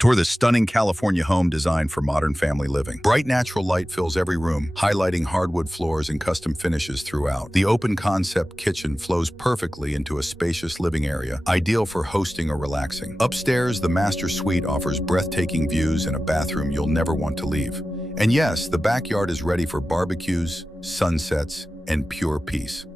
Tour this stunning California home designed for modern family living. Bright natural light fills every room, highlighting hardwood floors and custom finishes throughout. The open concept kitchen flows perfectly into a spacious living area, ideal for hosting or relaxing. Upstairs, the master suite offers breathtaking views and a bathroom you'll never want to leave. And yes, the backyard is ready for barbecues, sunsets, and pure peace.